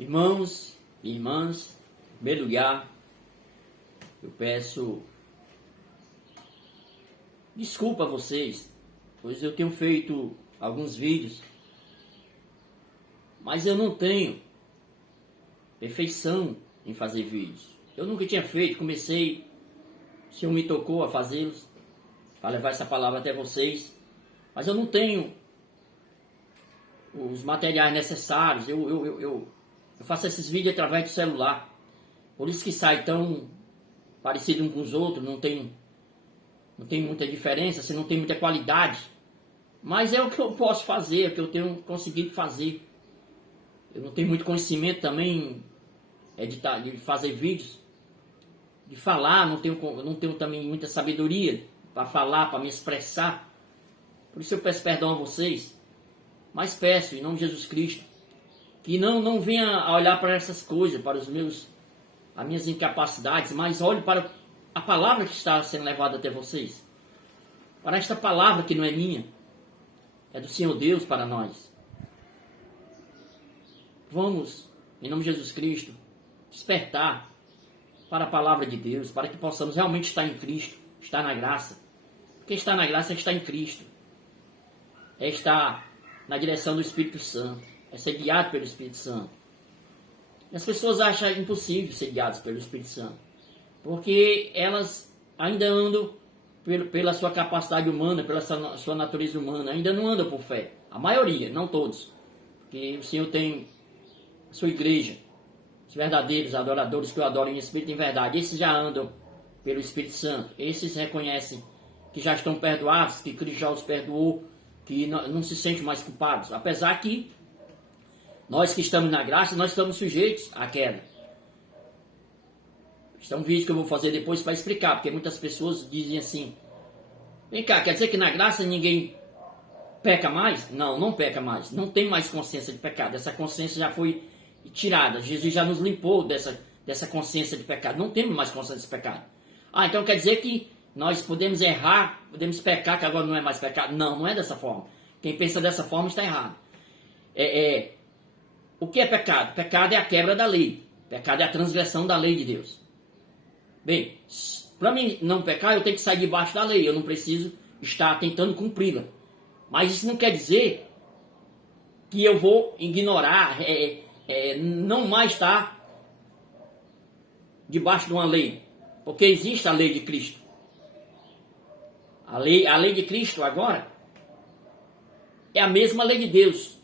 Irmãos e irmãs, em primeiro lugar, eu peço desculpa a vocês, pois eu tenho feito alguns vídeos, mas eu não tenho perfeição em fazer vídeos. Eu nunca tinha feito, comecei, o Senhor me tocou a fazê-los, para levar essa palavra até vocês, mas eu não tenho os materiais necessários. Eu faço esses vídeos através do celular, por isso que sai tão parecido uns com os outros, não tem muita diferença, assim, não tem muita qualidade, mas é o que eu posso fazer, é o que eu tenho conseguido fazer. Eu não tenho muito conhecimento também de fazer vídeos, de falar, não tenho também muita sabedoria para falar, para me expressar, por isso eu peço perdão a vocês, mas peço em nome de Jesus Cristo, que não venha a olhar para essas coisas, para as minhas incapacidades, mas olhe para a palavra que está sendo levada até vocês, para esta palavra que não é minha, é do Senhor Deus para nós. Vamos, em nome de Jesus Cristo, despertar para a palavra de Deus, para que possamos realmente estar em Cristo, estar na graça. Porque estar na graça é estar em Cristo, é estar na direção do Espírito Santo, é ser guiado pelo Espírito Santo. E as pessoas acham impossível ser guiadas pelo Espírito Santo, porque elas ainda andam pela sua capacidade humana, pela sua natureza humana, ainda não andam por fé. A maioria, não todos. Porque o Senhor tem a sua igreja, os verdadeiros adoradores que o adoram em Espírito e em verdade. Esses já andam pelo Espírito Santo. Esses reconhecem que já estão perdoados, que Cristo já os perdoou, que não se sentem mais culpados. Apesar que nós que estamos na graça, nós estamos sujeitos à queda. Este é um vídeo que eu vou fazer depois para explicar, porque muitas pessoas dizem assim: vem cá, quer dizer que na graça ninguém peca mais? Não, não peca mais. Não tem mais consciência de pecado. Essa consciência já foi tirada. Jesus já nos limpou dessa consciência de pecado. Não temos mais consciência de pecado. Então quer dizer que nós podemos errar, podemos pecar, que agora não é mais pecado? Não, não é dessa forma. Quem pensa dessa forma está errado. O que é pecado? Pecado é a quebra da lei. Pecado é a transgressão da lei de Deus. Bem, para mim não pecar, eu tenho que sair debaixo da lei. Eu não preciso estar tentando cumpri-la. Mas isso não quer dizer que eu vou ignorar, não mais estar debaixo de uma lei. Porque existe a lei de Cristo. A lei de Cristo agora é a mesma lei de Deus.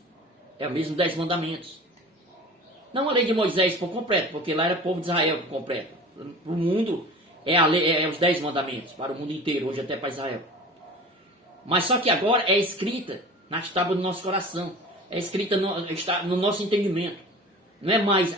É o mesmo 10 mandamentos. Não a lei de Moisés por completo, porque lá era o povo de Israel por completo. Para o mundo é os 10 mandamentos, para o mundo inteiro, hoje até para Israel. Mas só que agora é escrita nas tábuas do nosso coração, é escrita está no nosso entendimento. Não é mais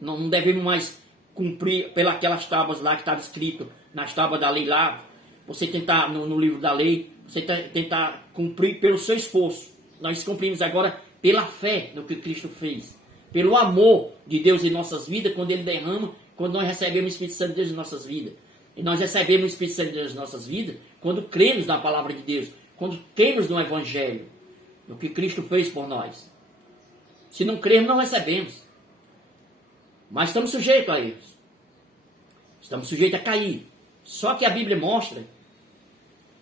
não devemos mais cumprir pelas tábuas lá que estava escrito nas tábuas da lei lá. Você tentar no livro da lei, você tentar cumprir pelo seu esforço. Nós cumprimos agora pela fé no que Cristo fez, pelo amor de Deus em nossas vidas, quando Ele derrama, quando nós recebemos o Espírito Santo de Deus em nossas vidas. E nós recebemos o Espírito Santo de Deus em nossas vidas quando cremos na palavra de Deus, quando cremos no Evangelho, no que Cristo fez por nós. Se não cremos, não recebemos. Mas estamos sujeitos a erros. Estamos sujeitos a cair. Só que a Bíblia mostra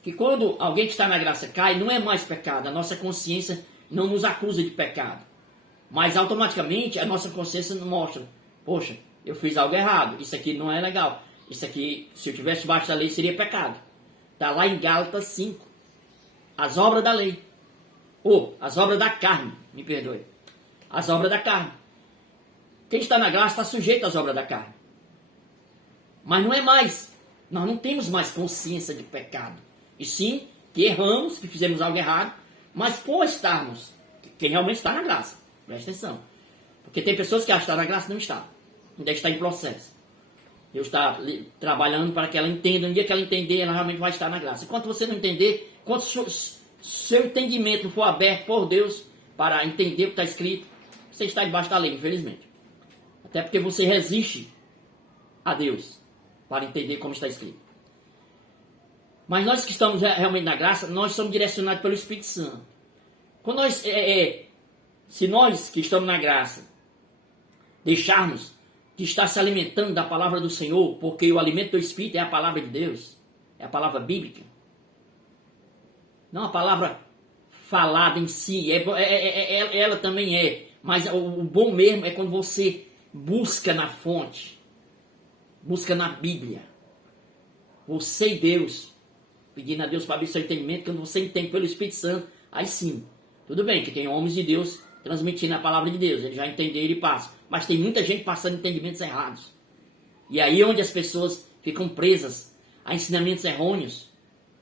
que quando alguém que está na graça cai, não é mais pecado. A nossa consciência não nos acusa de pecado. Mas automaticamente a nossa consciência nos mostra: poxa, eu fiz algo errado, isso aqui não é legal. Isso aqui, se eu tivesse debaixo da lei, seria pecado. Está lá em Gálatas 5. As obras da lei. As obras da carne, me perdoe. As obras da carne. Quem está na graça está sujeito às obras da carne. Mas não é mais. Nós não temos mais consciência de pecado. E sim, que erramos, que fizemos algo errado. Mas por estarmos, quem realmente está na graça, presta atenção. Porque tem pessoas que acham que está na graça e não está. Ainda está em processo. Deus está trabalhando para que ela entenda. No dia que ela entender, ela realmente vai estar na graça. Enquanto você não entender, enquanto seu entendimento não for aberto por Deus para entender o que está escrito, você está debaixo da lei, infelizmente. Até porque você resiste a Deus para entender como está escrito. Mas nós que estamos realmente na graça, nós somos direcionados pelo Espírito Santo. Quando nós, se nós que estamos na graça deixarmos de estar se alimentando da palavra do Senhor, porque o alimento do Espírito é a palavra de Deus, é a palavra bíblica. Não a palavra falada em si, ela também é, mas o bom mesmo é quando você busca na fonte, busca na Bíblia. Você e Deus, pedindo a Deus para abrir seu entendimento, quando você entende pelo Espírito Santo, aí sim. Tudo bem que tem homens de Deus transmitindo a palavra de Deus, eles já entenderam e passam. Mas tem muita gente passando entendimentos errados. E aí é onde as pessoas ficam presas a ensinamentos errôneos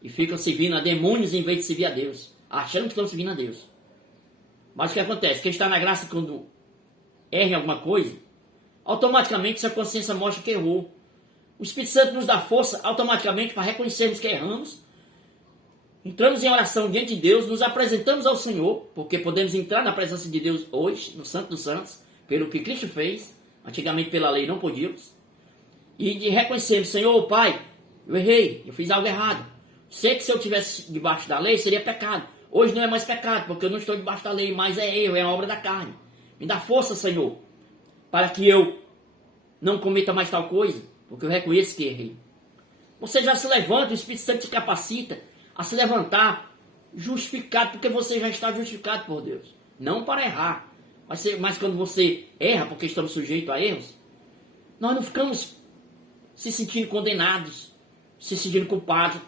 e ficam servindo a demônios em vez de servir a Deus, achando que estão servindo a Deus. Mas o que acontece? Quem está na graça, quando erra em alguma coisa, automaticamente sua consciência mostra que errou. O Espírito Santo nos dá força automaticamente para reconhecermos que erramos. Entramos em oração diante de Deus, nos apresentamos ao Senhor, porque podemos entrar na presença de Deus hoje, no Santo dos Santos, pelo que Cristo fez. Antigamente pela lei não podíamos. E de reconhecermos, Senhor, Pai, eu errei, eu fiz algo errado. Sei que se eu estivesse debaixo da lei seria pecado. Hoje não é mais pecado, porque eu não estou debaixo da lei, mas é erro, é a obra da carne. Me dá força, Senhor, para que eu não cometa mais tal coisa, porque eu reconheço que errei. Você já se levanta, o Espírito Santo te capacita a se levantar justificado, porque você já está justificado por Deus. Não para errar, mas quando você erra, porque estamos sujeitos a erros, nós não ficamos se sentindo condenados, se sentindo culpados.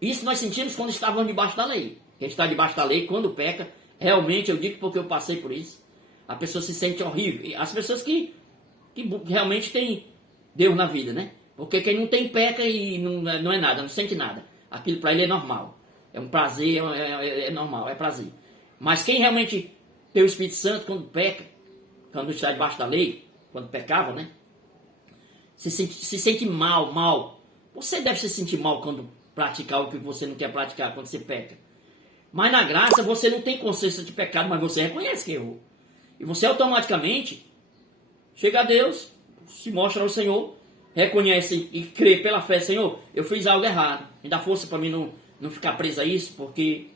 Isso nós sentimos quando estávamos debaixo da lei. Quem está debaixo da lei, quando peca, realmente, eu digo porque eu passei por isso, a pessoa se sente horrível. As pessoas que realmente têm Deus na vida, né? Porque quem não tem peca e não é nada, não sente nada. Aquilo para ele é normal. É um prazer, é normal, é prazer. Mas quem realmente tem o Espírito Santo, quando peca, quando está debaixo da lei, quando pecava, né? Se sente mal. Você deve se sentir mal quando praticar o que você não quer praticar, quando você peca. Mas na graça você não tem consciência de pecado, mas você reconhece que errou. E você automaticamente chega a Deus, se mostra ao Senhor, reconhece e crê pela fé, Senhor, eu fiz algo errado. Me dá força para mim não ficar preso a isso, porque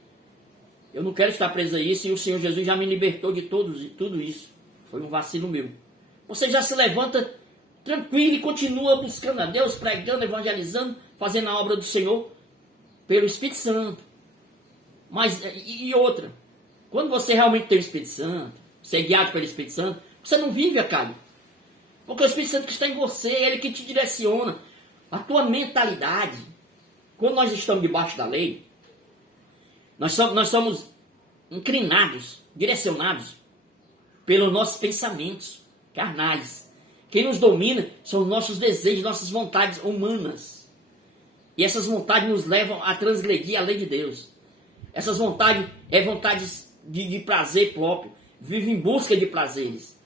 eu não quero estar preso a isso e o Senhor Jesus já me libertou de tudo isso. Foi um vacilo meu. Você já se levanta tranquilo e continua buscando a Deus, pregando, evangelizando, fazendo a obra do Senhor pelo Espírito Santo. Mas, e outra, quando você realmente tem o Espírito Santo, você é guiado pelo Espírito Santo, você não vive a carne. Porque o Espírito Santo que está em você, é Ele que te direciona. A tua mentalidade, quando nós estamos debaixo da lei, nós somos inclinados, direcionados pelos nossos pensamentos carnais. Quem nos domina são os nossos desejos, nossas vontades humanas. E essas vontades nos levam a transgredir a lei de Deus. Essas vontades vontades de prazer próprio. Vive em busca de prazeres.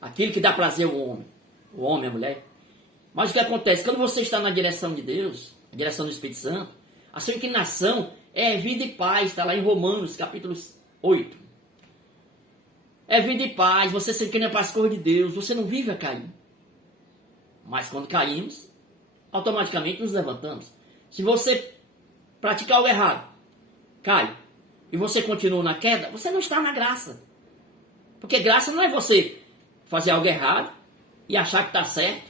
Aquilo que dá prazer ao homem, a mulher. Mas o que acontece? Quando você está na direção de Deus, a direção do Espírito Santo, a sua inclinação é vida e paz. Está lá em Romanos, capítulo 8. É vida e paz, você se inclina para as coisas de Deus, você não vive a cair. Mas quando caímos, automaticamente nos levantamos. Se você praticar o errado, cai, e você continua na queda, você não está na graça. Porque graça não é você fazer algo errado e achar que está certo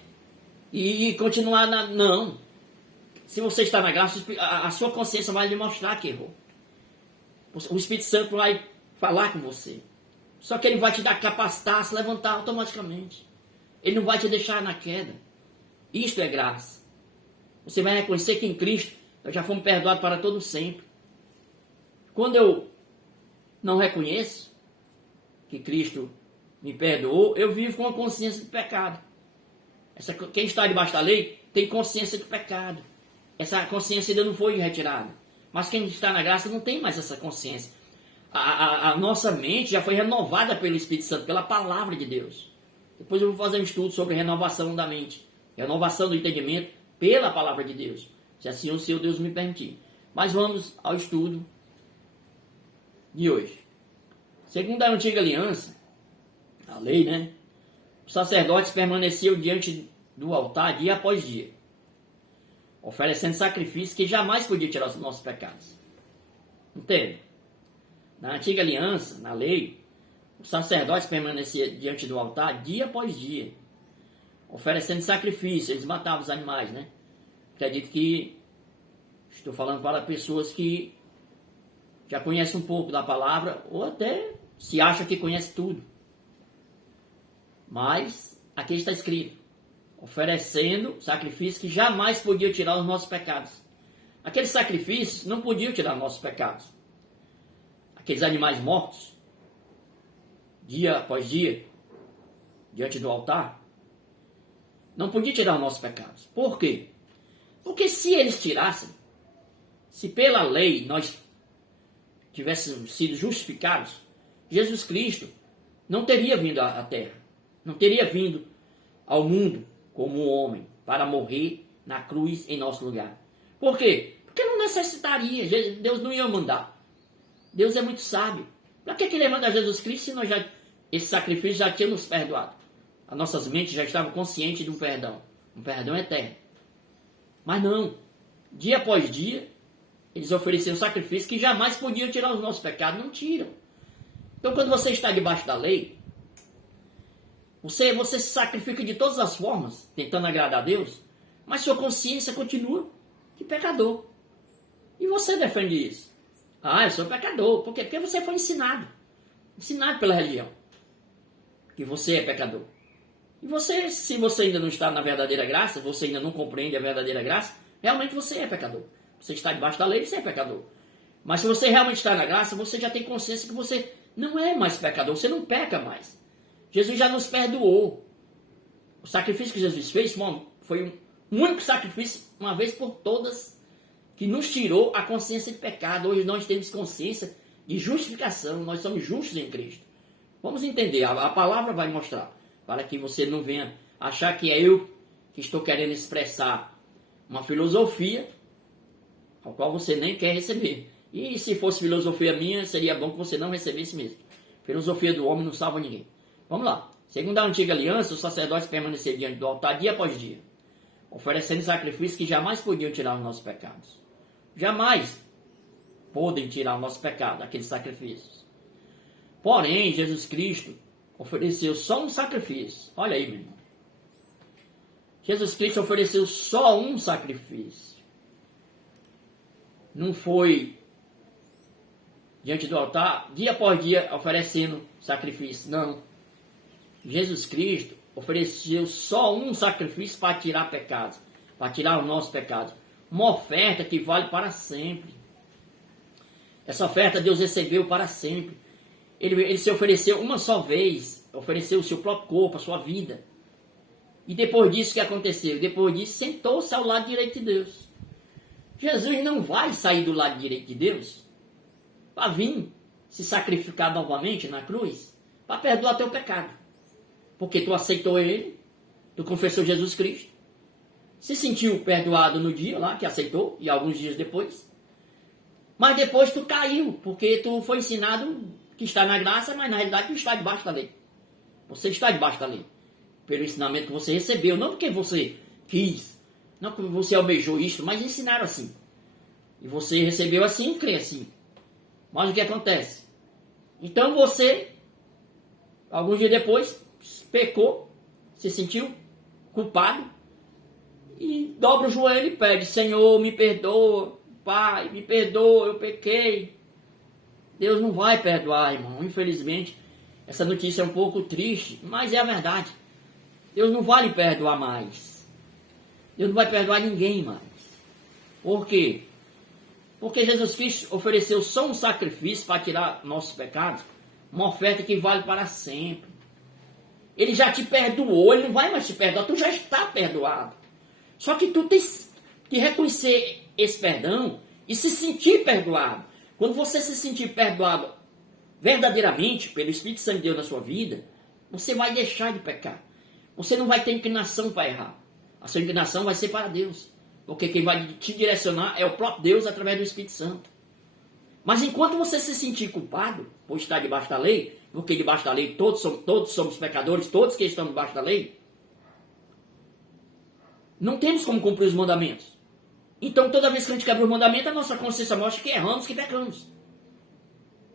e continuar não. Se você está na graça, a sua consciência vai lhe mostrar que errou. O Espírito Santo vai falar com você. Só que ele vai te dar capacitar a se levantar automaticamente. Ele não vai te deixar na queda. Isto é graça. Você vai reconhecer que em Cristo nós já fomos perdoados para todo sempre. Quando eu não reconheço que Cristo me perdoou, eu vivo com a consciência de pecado. Quem está debaixo da lei tem consciência de pecado. Essa consciência ainda não foi retirada. Mas quem está na graça não tem mais essa consciência. A nossa mente já foi renovada pelo Espírito Santo, pela palavra de Deus. Depois eu vou fazer um estudo sobre renovação da mente. Renovação do entendimento pela palavra de Deus. Se assim o Senhor Deus me permitir. Mas vamos ao estudo de hoje. Segundo a antiga aliança, a lei, né? Os sacerdotes permaneciam diante do altar dia após dia, oferecendo sacrifícios que jamais podiam tirar os nossos pecados. Entende? Na antiga aliança, na lei, sacerdotes permaneciam diante do altar dia após dia, oferecendo sacrifício. Eles matavam os animais, né? Acredito que estou falando para pessoas que já conhecem um pouco da palavra, ou até se acha que conhece tudo. Mas aqui está escrito: oferecendo sacrifícios que jamais podiam tirar os nossos pecados. Aqueles sacrifícios não podiam tirar os nossos pecados. Aqueles animais mortos, dia após dia, diante do altar, não podiam tirar os nossos pecados. Por quê? Porque se eles tirassem, se pela lei nós tivéssemos sido justificados, Jesus Cristo não teria vindo à terra, não teria vindo ao mundo como um homem para morrer na cruz em nosso lugar. Por quê? Porque não necessitaria, Deus não ia mandar. Deus é muito sábio. Para que ele manda Jesus Cristo se nós esse sacrifício já tinha nos perdoado? As nossas mentes já estavam conscientes de um perdão eterno. Mas não, dia após dia, eles ofereciam sacrifícios que jamais podiam tirar os nossos pecados, não tiram. Então quando você está debaixo da lei, você se sacrifica de todas as formas, tentando agradar a Deus, mas sua consciência continua de pecador. E você defende isso. Ah, eu sou pecador. Por quê? Porque você foi ensinado pela religião, que você é pecador. E você, se você ainda não está na verdadeira graça, você ainda não compreende a verdadeira graça, realmente você é pecador. Você está debaixo da lei, você é pecador. Mas se você realmente está na graça, você já tem consciência que você não é mais pecador, você não peca mais. Jesus já nos perdoou. O sacrifício que Jesus fez foi um único sacrifício, uma vez por todas, que nos tirou a consciência de pecado. Hoje nós temos consciência de justificação, nós somos justos em Cristo. Vamos entender, a palavra vai mostrar, para que você não venha achar que é eu que estou querendo expressar uma filosofia ao qual você nem quer receber. E se fosse filosofia minha, seria bom que você não recebesse mesmo. Filosofia do homem não salva ninguém. Vamos lá. Segundo a antiga aliança, os sacerdotes permaneciam diante do altar dia após dia, oferecendo sacrifícios que jamais podiam tirar os nossos pecados. Jamais podem tirar o nosso pecado, aqueles sacrifícios. Porém, Jesus Cristo ofereceu só um sacrifício. Olha aí, meu irmão. Jesus Cristo ofereceu só um sacrifício. Não foi diante do altar, dia após dia, oferecendo sacrifício. Não. Jesus Cristo ofereceu só um sacrifício para tirar pecados, para tirar os nossos pecados. Uma oferta que vale para sempre. Essa oferta Deus recebeu para sempre. Ele se ofereceu uma só vez, ofereceu o seu próprio corpo, a sua vida. E depois disso, o que aconteceu? Depois disso, sentou-se ao lado direito de Deus. Jesus não vai sair do lado direito de Deus para vir se sacrificar novamente na cruz, para perdoar teu pecado. Porque tu aceitou Ele, tu confessou Jesus Cristo, se sentiu perdoado no dia lá que aceitou, e alguns dias depois. Mas depois tu caiu, porque tu foi ensinado que está na graça, mas na realidade tu está debaixo da lei. Você está debaixo da lei. Pelo ensinamento que você recebeu, não porque você quis, não porque você almejou isto, mas ensinaram assim. E você recebeu assim e crê assim. Mas o que acontece? Então você, alguns dias depois, pecou, se sentiu culpado, e dobra o joelho e pede: Senhor, me perdoa, Pai, me perdoa, eu pequei. Deus não vai perdoar, irmão. Infelizmente, essa notícia é um pouco triste, mas é a verdade. Deus não vai lhe perdoar mais. Deus não vai perdoar ninguém mais. Por quê? Porque Jesus Cristo ofereceu só um sacrifício para tirar nossos pecados, uma oferta que vale para sempre. Ele já te perdoou, Ele não vai mais te perdoar, tu já está perdoado. Só que tu tens que reconhecer esse perdão e se sentir perdoado. Quando você se sentir perdoado verdadeiramente pelo Espírito Santo de Deus na sua vida, você vai deixar de pecar. Você não vai ter inclinação para errar. A sua inclinação vai ser para Deus. Porque quem vai te direcionar é o próprio Deus através do Espírito Santo. Mas enquanto você se sentir culpado por estar debaixo da lei, porque debaixo da lei todos somos pecadores, todos que estão debaixo da lei, não temos como cumprir os mandamentos. Então toda vez que a gente quebra os mandamentos, a nossa consciência mostra que erramos, que pecamos.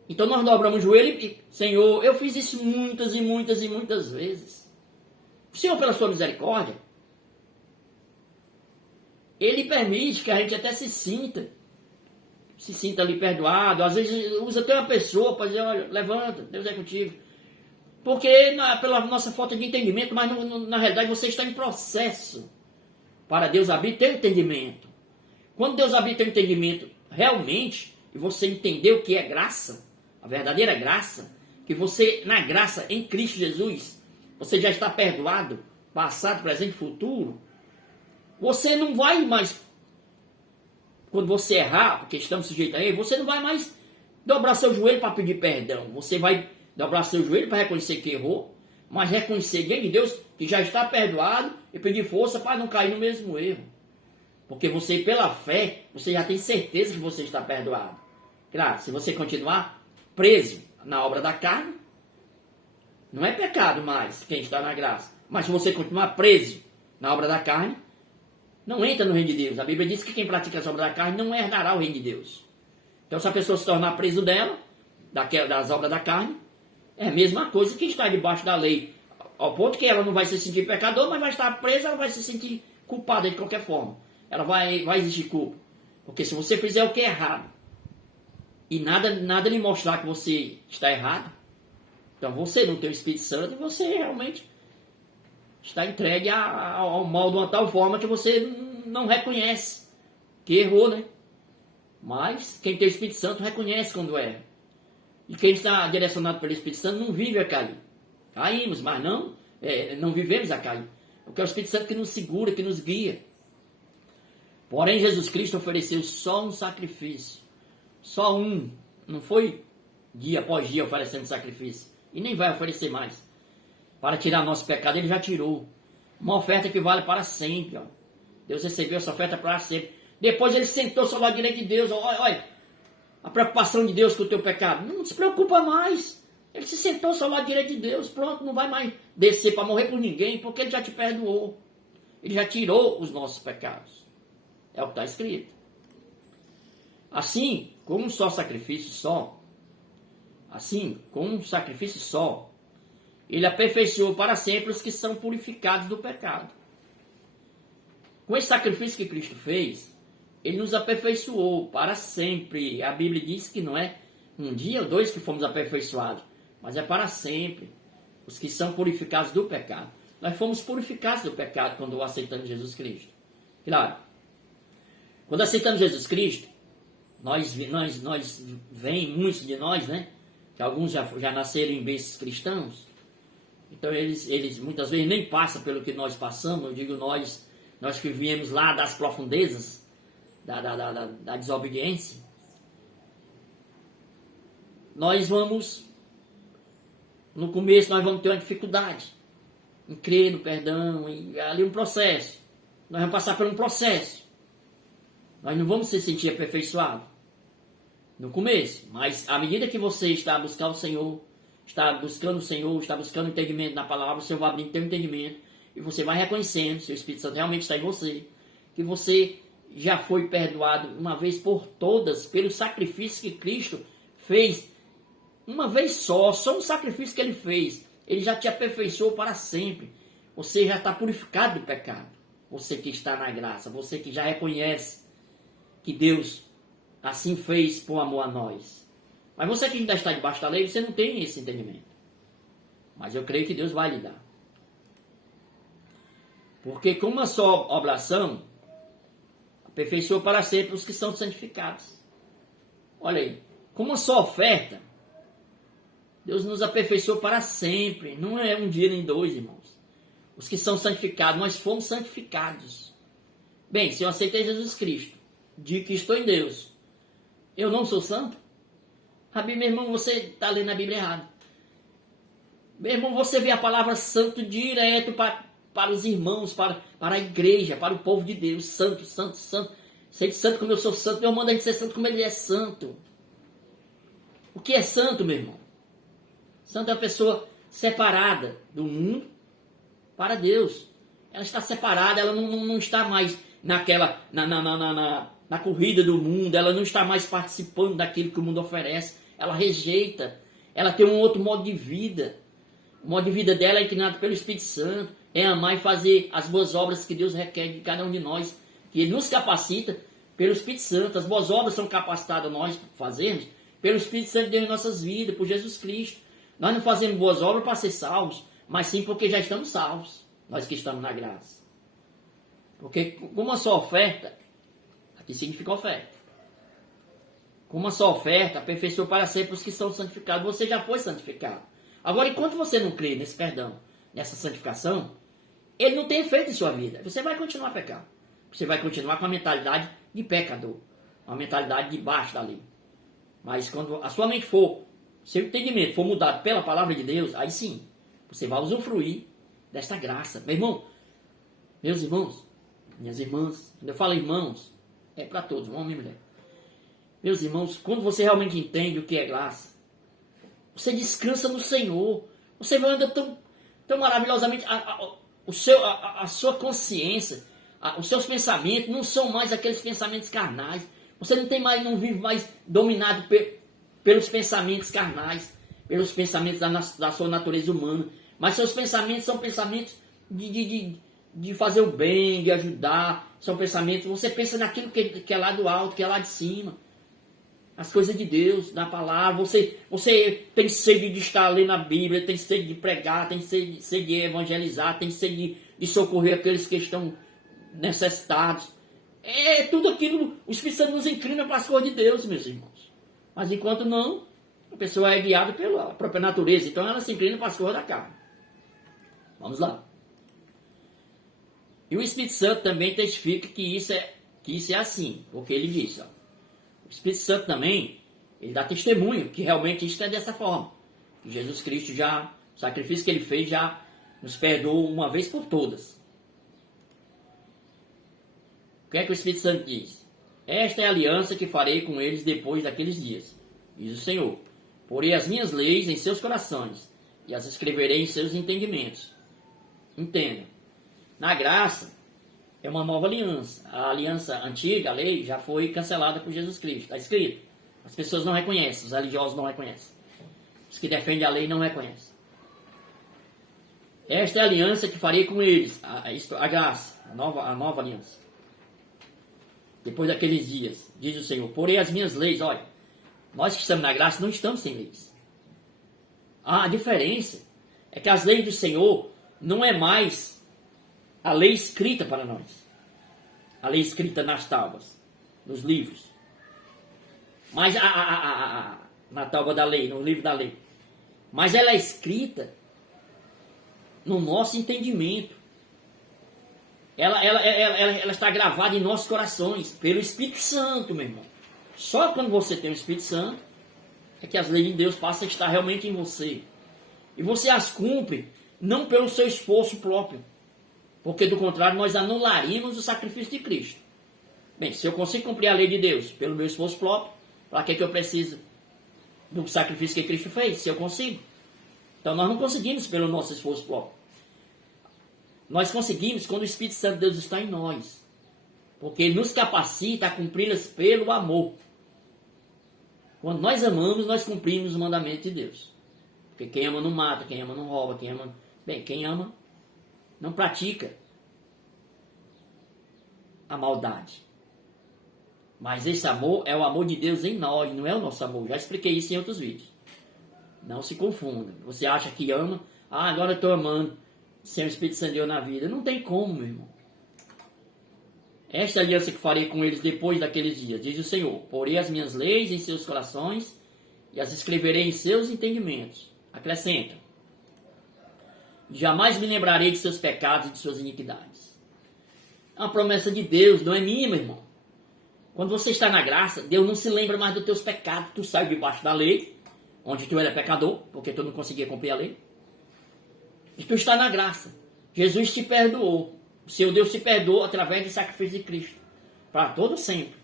Então nós dobramos o joelho e, Senhor, eu fiz isso muitas e muitas e muitas vezes. O Senhor, pela sua misericórdia, Ele permite que a gente até se sinta ali perdoado. Às vezes usa até uma pessoa para dizer, olha, levanta, Deus é contigo. Porque pela nossa falta de entendimento, mas na realidade você está em processo para Deus abrir teu entendimento. Quando Deus abrir teu entendimento realmente, e você entender o que é graça, a verdadeira graça, que você, na graça, em Cristo Jesus, você já está perdoado, passado, presente e futuro, você não vai mais, quando você errar, porque estamos sujeitos a erro, você não vai mais dobrar seu joelho para pedir perdão. Você vai dobrar seu joelho para reconhecer que errou, mas reconhecer diante de Deus que já está perdoado e pedir força para não cair no mesmo erro. Porque você, pela fé, você já tem certeza que você está perdoado. Claro, se você continuar preso na obra da carne, não é pecado mais quem está na graça. Mas se você continuar preso na obra da carne, não entra no reino de Deus. A Bíblia diz que quem pratica as obras da carne não herdará o reino de Deus. Então, se a pessoa se tornar preso dela, das obras da carne, é a mesma coisa que está debaixo da lei. Ao ponto que ela não vai se sentir pecador, mas vai estar presa, ela vai se sentir culpada de qualquer forma. Ela vai existir culpa. Porque se você fizer o que é errado, e nada lhe mostrar que você está errado, então você não tem o Espírito Santo e você realmente está entregue ao mal de uma tal forma que você não reconhece que errou, né? Mas quem tem o Espírito Santo reconhece quando erra. E quem está direcionado pelo Espírito Santo não vive a cair. Caímos, mas não vivemos a cair. Porque é o Espírito Santo que nos segura, que nos guia. Porém, Jesus Cristo ofereceu só um sacrifício. Só um. Não foi dia após dia oferecendo sacrifício. E nem vai oferecer mais. Para tirar nosso pecado, Ele já tirou. Uma oferta que vale para sempre. Ó. Deus recebeu essa oferta para sempre. Depois Ele sentou-se ao lado direito de Deus. Olha, a preocupação de Deus com o teu pecado. Não se preocupa mais. Ele se sentou-se ao lado direito de Deus. Pronto, não vai mais descer para morrer por ninguém, porque Ele já te perdoou. Ele já tirou os nossos pecados. É o que está escrito. Assim, com um só sacrifício só, Ele aperfeiçoou para sempre os que são purificados do pecado. Com esse sacrifício que Cristo fez, Ele nos aperfeiçoou para sempre. A Bíblia diz que não é um dia ou dois que fomos aperfeiçoados, mas é para sempre. Os que são purificados do pecado. Nós fomos purificados do pecado quando aceitamos Jesus Cristo. Claro, quando aceitamos Jesus Cristo, vem muitos de nós, né? Que alguns já nasceram em berços cristãos. Então eles muitas vezes nem passam pelo que nós passamos. Eu digo nós que viemos lá das profundezas da desobediência. No começo nós vamos ter uma dificuldade em crer no perdão, e ali um processo. Nós vamos passar por um processo. Nós não vamos se sentir aperfeiçoados no começo, mas à medida que você está buscando o Senhor, está buscando entendimento na palavra, o Senhor vai abrir teu entendimento e você vai reconhecendo, se o Espírito Santo realmente está em você, que você já foi perdoado uma vez por todas pelo sacrifício que Cristo fez uma vez só um sacrifício que Ele fez. Ele já te aperfeiçoou para sempre. Você já está purificado do pecado. Você que está na graça, você que já reconhece que Deus assim fez por amor a nós. Mas você que ainda está debaixo da lei, você não tem esse entendimento. Mas eu creio que Deus vai lhe dar. Porque com uma só oblação, aperfeiçoou para sempre os que são santificados. Olha aí, com uma só oferta, Deus nos aperfeiçoou para sempre. Não é um dia nem dois, irmãos. Os que são santificados, nós fomos santificados. Bem, se eu aceitei Jesus Cristo, digo que estou em Deus, eu não sou santo? Rabi, meu irmão, você está lendo a Bíblia errado. Meu irmão, você vê a palavra santo direto para os irmãos, para a igreja, para o povo de Deus. Santo, santo, santo. Seja santo como eu sou santo. Deus manda a gente ser santo como Ele é santo. O que é santo, meu irmão? Santo é uma pessoa separada do mundo para Deus. Ela está separada, ela não está mais na corrida do mundo, ela não está mais participando daquilo que o mundo oferece. ela rejeita, ela tem um outro modo de vida. O modo de vida dela é inclinado pelo Espírito Santo, é amar e fazer as boas obras que Deus requer de cada um de nós, que Ele nos capacita pelo Espírito Santo. As boas obras são capacitadas nós fazermos pelo Espírito Santo de Deus em nossas vidas, por Jesus Cristo. Nós não fazemos boas obras para ser salvos, mas sim porque já estamos salvos, nós que estamos na graça. Porque como uma só oferta, aqui significa oferta, como uma só oferta, aperfeiçoou para sempre os que são santificados. Você já foi santificado. Agora, enquanto você não crê nesse perdão, nessa santificação, ele não tem efeito em sua vida. Você vai continuar a pecar. Você vai continuar com a mentalidade de pecador, uma mentalidade debaixo da lei. Mas quando a sua mente for, seu entendimento for mudado pela palavra de Deus, aí sim, você vai usufruir desta graça. Meu irmão, meus irmãos, minhas irmãs, quando eu falo irmãos, é para todos, homem e mulher. Meus irmãos, quando você realmente entende o que é graça, você descansa no Senhor, você vai andar tão maravilhosamente, a sua consciência, os seus pensamentos não são mais aqueles pensamentos carnais. Você não vive mais dominado pelos pensamentos carnais, pelos pensamentos da sua natureza humana, mas seus pensamentos são pensamentos de fazer o bem, de ajudar, são pensamentos, você pensa naquilo que é lá do alto, que é lá de cima, as coisas de Deus, na palavra, você tem sede de estar lendo a Bíblia, tem sede de pregar, tem sede de evangelizar, tem sede de socorrer aqueles que estão necessitados. É tudo aquilo, o Espírito Santo nos inclina para as coisas de Deus, meus irmãos. Mas enquanto não, a pessoa é guiada pela própria natureza, então ela se inclina para as coisas da carne. Vamos lá. E o Espírito Santo também testifica que isso é assim, porque ele diz, ó, o Espírito Santo também, ele dá testemunho que realmente isso é dessa forma. Que Jesus Cristo o sacrifício que ele fez já nos perdoou uma vez por todas. O que é que o Espírito Santo diz? Esta é a aliança que farei com eles depois daqueles dias, diz o Senhor. Porei as minhas leis em seus corações e as escreverei em seus entendimentos. Entenda. Na graça, é uma nova aliança. A aliança antiga, a lei, já foi cancelada por Jesus Cristo. Está escrito. As pessoas não reconhecem, os religiosos não reconhecem. Os que defendem a lei não reconhecem. Esta é a aliança que farei com eles, a graça, a nova aliança. Depois daqueles dias, diz o Senhor, porém as minhas leis, olha, nós que estamos na graça não estamos sem leis. A diferença é que as leis do Senhor não é mais a lei escrita para nós. A lei escrita nas tábuas, nos livros. Mas na tábua da lei, no livro da lei. Mas ela é escrita no nosso entendimento. Ela está gravada em nossos corações, pelo Espírito Santo, meu irmão. Só quando você tem o Espírito Santo, é que as leis de Deus passam a estar realmente em você. E você as cumpre, não pelo seu esforço próprio. Porque, do contrário, nós anularíamos o sacrifício de Cristo. Bem, se eu consigo cumprir a lei de Deus pelo meu esforço próprio, para que eu preciso do sacrifício que Cristo fez? Se eu consigo. Então, nós não conseguimos pelo nosso esforço próprio. Nós conseguimos quando o Espírito Santo de Deus está em nós. Porque Ele nos capacita a cumpri-las pelo amor. Quando nós amamos, nós cumprimos o mandamento de Deus. Porque quem ama não mata, quem ama não rouba, quem ama não pratica a maldade. Mas esse amor é o amor de Deus em nós, não é o nosso amor. Já expliquei isso em outros vídeos. Não se confunda. Você acha que ama, agora eu estou amando, sem o Espírito Santo de Deus na vida. Não tem como, meu irmão. Esta aliança que farei com eles depois daqueles dias, diz o Senhor, porei as minhas leis em seus corações e as escreverei em seus entendimentos. Acrescenta. Jamais me lembrarei de seus pecados e de suas iniquidades. É uma promessa de Deus, não é minha, meu irmão. Quando você está na graça, Deus não se lembra mais dos teus pecados. Tu saiu debaixo da lei, onde tu era pecador, porque tu não conseguia cumprir a lei. E tu está na graça. Jesus te perdoou. O seu Deus te perdoou através do sacrifício de Cristo. Para todo sempre.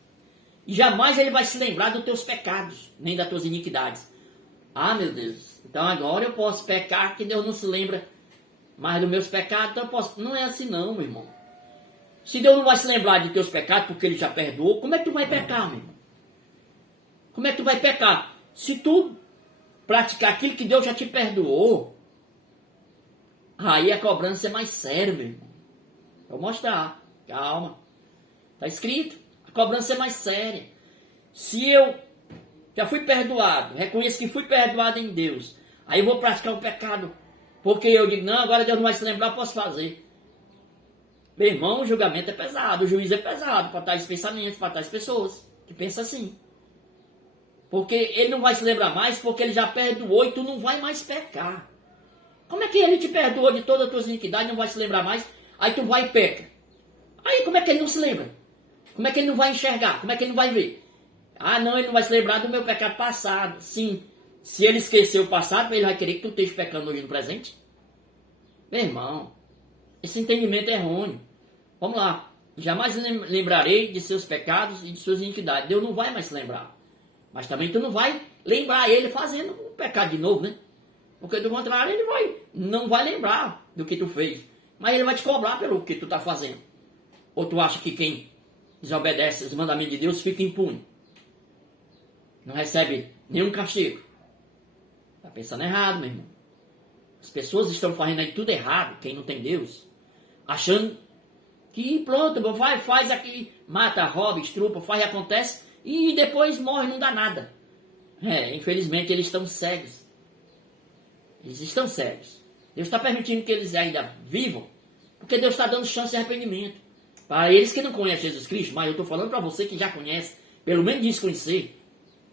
E jamais Ele vai se lembrar dos teus pecados, nem das tuas iniquidades. Meu Deus. Então agora eu posso pecar, que Deus não se lembra mais dos meus pecados. Então eu posso... Não é assim não, meu irmão. Se Deus não vai se lembrar de teus pecados, porque Ele já perdoou, como é que tu vai pecar, meu irmão? Como é que tu vai pecar Se tu praticar aquilo que Deus já te perdoou, aí a cobrança é mais séria, meu irmão. Vou mostrar. Calma. Está escrito. A cobrança é mais séria. Se eu já fui perdoado, reconheço que fui perdoado em Deus, aí eu vou praticar o pecado, porque eu digo, não, agora Deus não vai se lembrar, posso fazer. Meu irmão, o julgamento é pesado, o juízo é pesado para tais pensamentos, para tais pessoas que pensam assim. Porque ele não vai se lembrar mais, porque ele já perdoou e tu não vai mais pecar. Como é que ele te perdoou de todas as tuas iniquidades e não vai se lembrar mais? Aí tu vai e peca. Aí como é que ele não se lembra? Como é que ele não vai enxergar? Como é que ele não vai ver? Ah, não, ele não vai se lembrar do meu pecado passado. Sim, se ele esqueceu o passado, ele vai querer que tu esteja pecando hoje no presente? Meu irmão, esse entendimento é errôneo. Vamos lá. Jamais lembrarei de seus pecados e de suas iniquidades. Deus não vai mais se lembrar. Mas também tu não vai lembrar ele fazendo o pecado de novo, né? Porque do contrário, ele não vai lembrar do que tu fez. Mas ele vai te cobrar pelo que tu está fazendo. Ou tu acha que quem desobedece os mandamentos de Deus fica impune? Não recebe nenhum castigo? Está pensando errado, meu irmão. As pessoas estão fazendo aí tudo errado, quem não tem Deus, achando que pronto, faz aqui, mata, rouba, estrupa, faz e acontece, e depois morre, não dá nada. Infelizmente eles estão cegos. Eles estão cegos. Deus está permitindo que eles ainda vivam, porque Deus está dando chance de arrependimento. Para eles que não conhecem Jesus Cristo, mas eu estou falando para você que já conhece, pelo menos diz conhecer,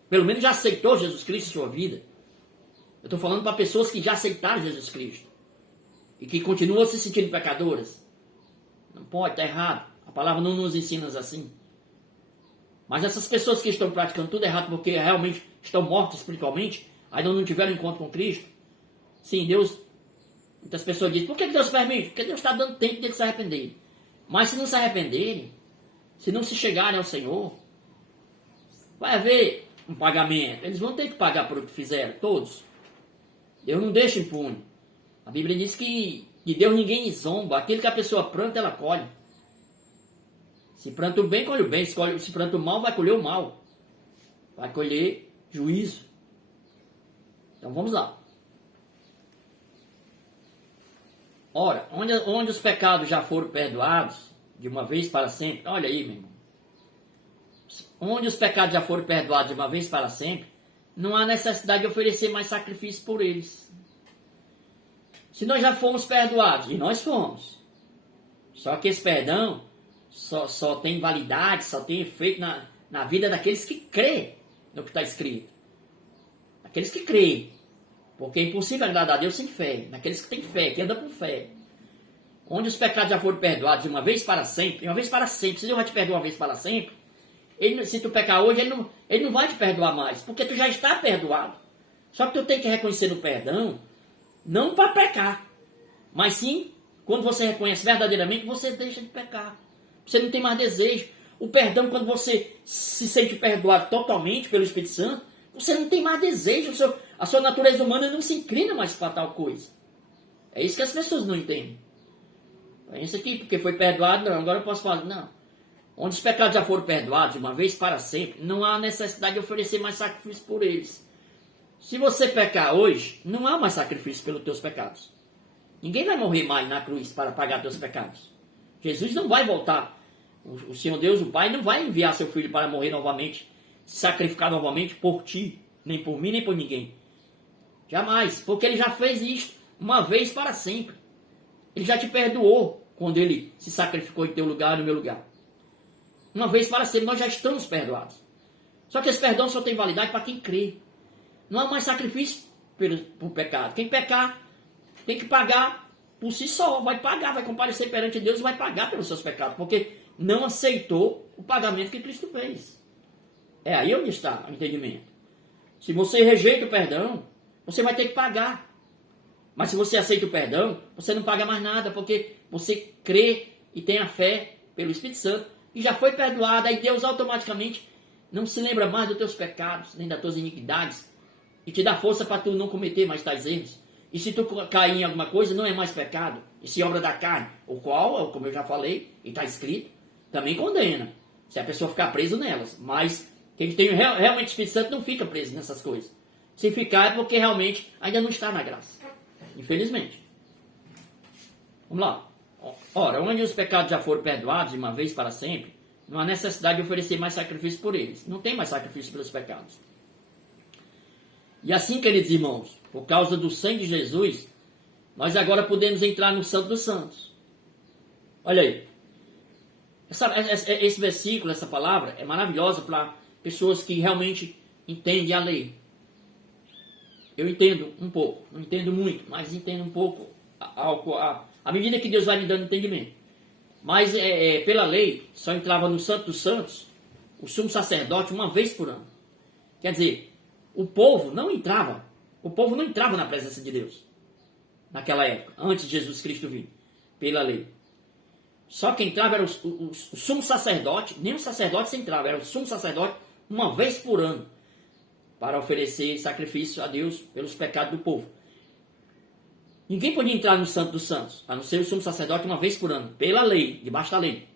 pelo menos já aceitou Jesus Cristo em sua vida. Eu estou falando para pessoas que já aceitaram Jesus Cristo e que continuam se sentindo pecadoras. Não pode, está errado. A palavra não nos ensina assim. Mas essas pessoas que estão praticando tudo errado porque realmente estão mortas espiritualmente, ainda não tiveram encontro com Cristo. Sim, Deus... Muitas pessoas dizem, por que Deus permite? Porque Deus está dando tempo de eles se arrependerem. Mas se não se arrependerem, se não se chegarem ao Senhor, vai haver um pagamento. Eles vão ter que pagar por o que fizeram, todos. Deus não deixa impune. A Bíblia diz que de Deus ninguém zomba. Aquilo que a pessoa planta, ela colhe. Se planta o bem, colhe o bem. Se planta o mal, vai colher o mal. Vai colher juízo. Então vamos lá. Ora, onde os pecados já foram perdoados, de uma vez para sempre, olha aí, meu irmão. Onde os pecados já foram perdoados de uma vez para sempre, não há necessidade de oferecer mais sacrifício por eles. Se nós já fomos perdoados, e nós fomos, só que esse perdão só tem validade, só tem efeito na vida daqueles que crêem no que está escrito. Aqueles que creem. Porque é impossível agradar a Deus sem fé. Naqueles que têm fé, que andam com fé. Onde os pecados já foram perdoados de uma vez para sempre. Uma vez para sempre. Se Deus vai te perdoar uma vez para sempre, se tu pecar hoje, ele não vai te perdoar mais. Porque tu já está perdoado. Só que tu tem que reconhecer o perdão, não para pecar. Mas sim, quando você reconhece verdadeiramente, você deixa de pecar. Você não tem mais desejo. O perdão, quando você se sente perdoado totalmente pelo Espírito Santo, você não tem mais desejo. A sua natureza humana não se inclina mais para tal coisa. É isso que as pessoas não entendem. É isso aqui, porque foi perdoado, não, agora eu posso falar, não. Onde os pecados já foram perdoados, de uma vez para sempre, não há necessidade de oferecer mais sacrifício por eles. Se você pecar hoje, não há mais sacrifício pelos teus pecados. Ninguém vai morrer mais na cruz para pagar teus pecados. Jesus não vai voltar. O Senhor Deus, o Pai, não vai enviar seu Filho para morrer novamente, se sacrificar novamente por ti, nem por mim, nem por ninguém. Jamais, porque Ele já fez isto uma vez para sempre. Ele já te perdoou quando Ele se sacrificou em teu lugar e no meu lugar. Uma vez para sempre, nós já estamos perdoados. Só que esse perdão só tem validade para quem crê. Não há mais sacrifício por pecado. Quem pecar tem que pagar por si só. Vai pagar, vai comparecer perante Deus e vai pagar pelos seus pecados. Porque não aceitou o pagamento que Cristo fez. É aí onde está o entendimento. Se você rejeita o perdão, você vai ter que pagar. Mas se você aceita o perdão, você não paga mais nada, porque você crê e tem a fé pelo Espírito Santo e já foi perdoado. Aí Deus automaticamente não se lembra mais dos teus pecados, nem das tuas iniquidades, e te dá força para tu não cometer mais tais erros. E se tu cair em alguma coisa, não é mais pecado. E se obra da carne, o qual, como eu já falei, e está escrito, também condena. Se a pessoa ficar presa nelas. Mas Quem tem realmente o Espírito Santo não fica preso nessas coisas. Se ficar é porque realmente ainda não está na graça. Infelizmente. Vamos lá. Ora, onde os pecados já foram perdoados de uma vez para sempre, não há necessidade de oferecer mais sacrifício por eles. Não tem mais sacrifício pelos pecados. E assim, queridos irmãos, por causa do sangue de Jesus, nós agora podemos entrar no Santo dos Santos. Olha aí. Esse versículo, essa palavra, é maravilhosa para pessoas que realmente entendem a lei. Eu entendo um pouco, não entendo muito, mas entendo um pouco à medida que Deus vai me dando entendimento. Mas pela lei, só entrava no Santo dos Santos o sumo sacerdote uma vez por ano. Quer dizer, o povo não entrava na presença de Deus naquela época, antes de Jesus Cristo vir, pela lei. Só quem entrava era o sumo sacerdote, nem o sacerdote entrava, era o sumo sacerdote uma vez por ano, para oferecer sacrifício a Deus pelos pecados do povo. Ninguém podia entrar no Santo dos Santos, a não ser o sumo sacerdote uma vez por ano, pela lei, debaixo da lei.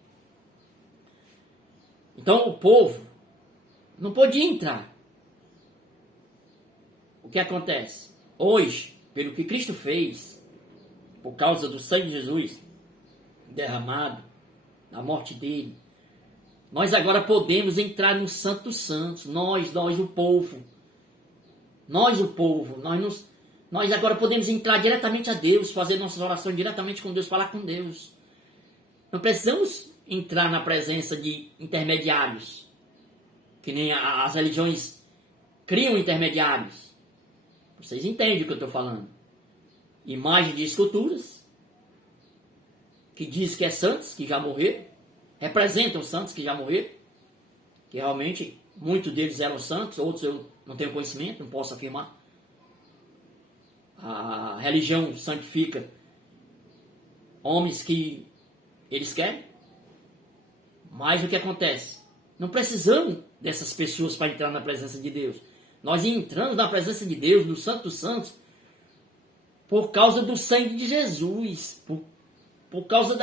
Então o povo não podia entrar. O que acontece? Hoje, pelo que Cristo fez, por causa do sangue de Jesus derramado, da morte dele, nós agora podemos entrar no Santo dos Santos. Nós o povo. Nós agora podemos entrar diretamente a Deus, fazer nossas orações diretamente com Deus, falar com Deus. Não precisamos entrar na presença de intermediários, que nem as religiões criam intermediários. Vocês entendem o que eu estou falando. Imagem de esculturas, que diz que é santos, que já morreram, representam santos que já morreram, que realmente muitos deles eram santos, outros eu não tenho conhecimento, não posso afirmar. A religião santifica homens que eles querem. Mas o que acontece? Não precisamos dessas pessoas para entrar na presença de Deus. Nós entramos na presença de Deus, no Santo dos Santos, por causa do sangue de Jesus, por causa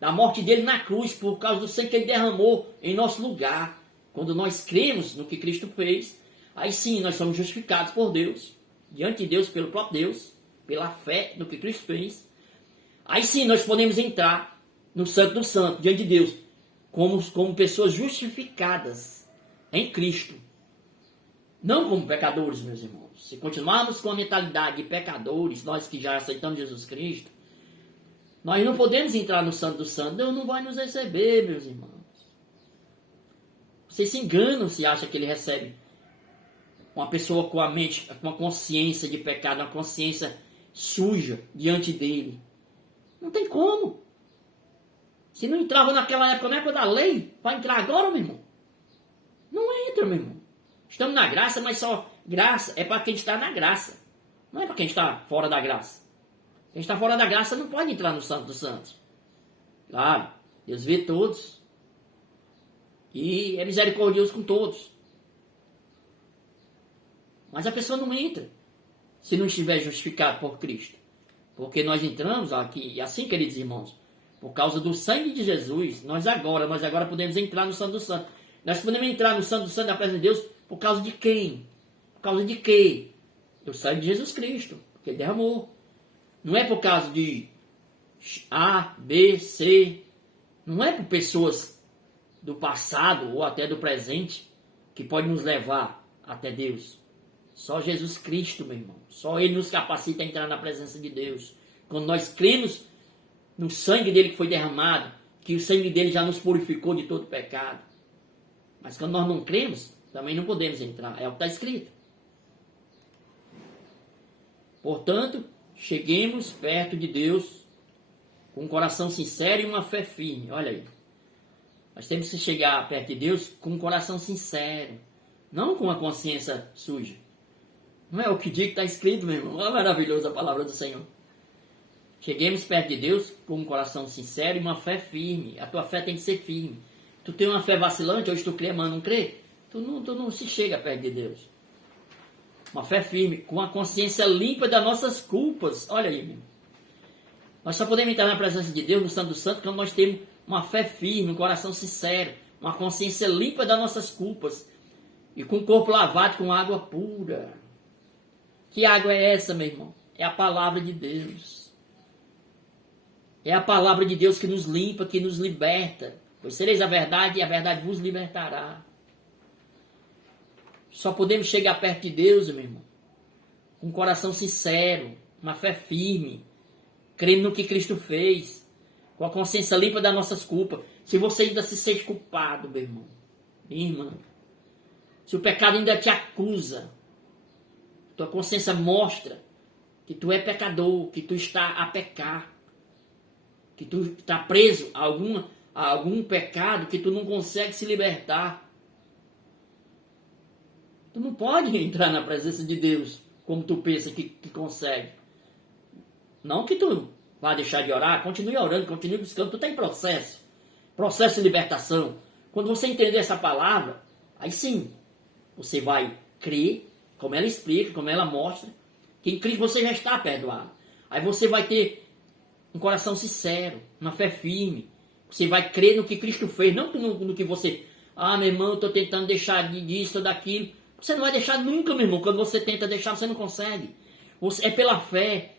da morte dele na cruz, por causa do sangue que ele derramou em nosso lugar. Quando nós cremos no que Cristo fez, aí sim nós somos justificados por Deus, diante de Deus, pelo próprio Deus, pela fé no que Cristo fez. Aí sim nós podemos entrar no Santo dos Santos, diante de Deus, como pessoas justificadas em Cristo. Não como pecadores, meus irmãos. Se continuarmos com a mentalidade de pecadores, nós que já aceitamos Jesus Cristo, nós não podemos entrar no Santo dos Santos. Deus não vai nos receber, meus irmãos. Vocês se enganam se acham que ele recebe uma pessoa com a mente, com a consciência de pecado, uma consciência suja diante dele. Não tem como. Se não entrava naquela época, na época da lei, vai entrar agora, meu irmão? Não entra, meu irmão. Estamos na graça, mas só graça é para quem está na graça. Não é para quem está fora da graça. Quem está fora da graça não pode entrar no Santo dos Santos. Claro, Deus vê todos. E é misericordioso com todos. Mas a pessoa não entra se não estiver justificado por Cristo. Porque nós entramos aqui, e assim, queridos irmãos, por causa do sangue de Jesus, nós agora podemos entrar no Santo dos Santos. Nós podemos entrar no Santo dos Santos da presença de Deus por causa de quem? Por causa de quê? Do sangue de Jesus Cristo, que ele derramou. Não é por causa de A, B, C. Não é por pessoas do passado ou até do presente que pode nos levar até Deus. Só Jesus Cristo, meu irmão. Só Ele nos capacita a entrar na presença de Deus. Quando nós cremos no sangue dele que foi derramado, que o sangue dele já nos purificou de todo pecado. Mas quando nós não cremos, também não podemos entrar. É o que está escrito. Portanto, cheguemos perto de Deus com um coração sincero e uma fé firme. Olha aí. Nós temos que chegar perto de Deus com um coração sincero. Não com uma consciência suja. Não é o que diz que está escrito, meu irmão. É maravilhosa a palavra do Senhor. Cheguemos perto de Deus com um coração sincero e uma fé firme. A tua fé tem que ser firme. Tu tem uma fé vacilante, hoje tu crê, mas não crê, tu não se chega perto de Deus. Uma fé firme, com a consciência limpa das nossas culpas. Olha aí, meu. Nós só podemos entrar na presença de Deus, no Santo do Santo, quando nós temos uma fé firme, um coração sincero, uma consciência limpa das nossas culpas. e com o corpo lavado com água pura. Que água é essa, meu irmão? É a palavra de Deus. É a palavra de Deus que nos limpa, que nos liberta. Pois sereis a verdade e a verdade vos libertará. Só podemos chegar perto de Deus, meu irmão, com um coração sincero, uma fé firme, crendo no que Cristo fez, com a consciência limpa das nossas culpas. Se você ainda se sente culpado, meu irmão, minha irmã, se o pecado ainda te acusa, tua consciência mostra que tu é pecador, que tu está a pecar, que tu está preso a algum pecado que tu não consegue se libertar. Tu não pode entrar na presença de Deus como tu pensa que consegue. Não que tu vá deixar de orar, continue orando, continue buscando, tu está em processo de libertação. Quando você entender essa palavra, aí sim, você vai crer, como ela explica, como ela mostra, que em Cristo você já está perdoado. Aí você vai ter um coração sincero, uma fé firme. Você vai crer no que Cristo fez, não no que você... Ah, meu irmão, eu estou tentando deixar disso ou daquilo. Você não vai deixar nunca, meu irmão. Quando você tenta deixar, você não consegue. É pela fé.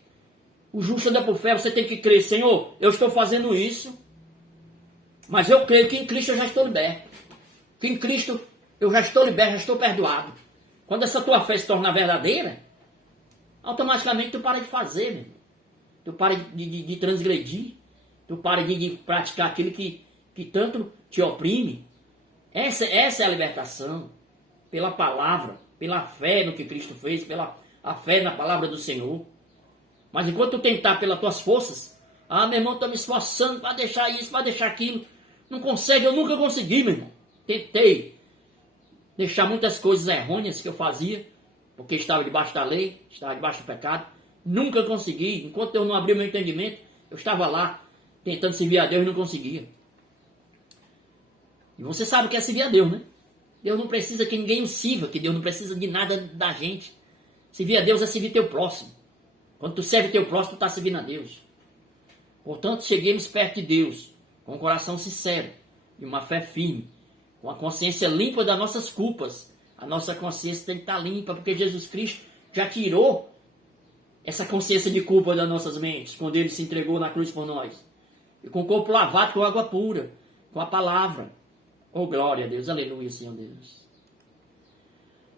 O justo anda por fé, você tem que crer. Senhor, eu estou fazendo isso, mas eu creio que em Cristo eu já estou liberto. Que em Cristo eu já estou liberto, já estou perdoado. Quando essa tua fé se torna verdadeira, automaticamente tu para de fazer, meu irmão. Tu para de transgredir. Tu para de praticar aquilo que tanto te oprime. Essa é a libertação. Pela palavra, pela fé no que Cristo fez, pela a fé na palavra do Senhor. Mas enquanto tu tentar pelas tuas forças, ah, meu irmão, estou me esforçando para deixar isso, para deixar aquilo. Não consegue, eu nunca consegui, meu irmão. Tentei deixar muitas coisas errôneas que eu fazia, porque estava debaixo da lei, estava debaixo do pecado. Nunca consegui. Enquanto eu não abri o meu entendimento, eu estava lá, tentando servir a Deus e não conseguia. E você sabe o que é servir a Deus, né? Deus não precisa que ninguém o sirva, que Deus não precisa de nada da gente. Servir a Deus é servir teu próximo. Quando tu serve teu próximo, tu está servindo a Deus. Portanto, cheguemos perto de Deus, com um coração sincero e uma fé firme, com a consciência limpa das nossas culpas. A nossa consciência tem que estar limpa, porque Jesus Cristo já tirou essa consciência de culpa das nossas mentes, quando Ele se entregou na cruz por nós. E com o corpo lavado com água pura, com a palavra. Oh, glória a Deus, aleluia, Senhor Deus.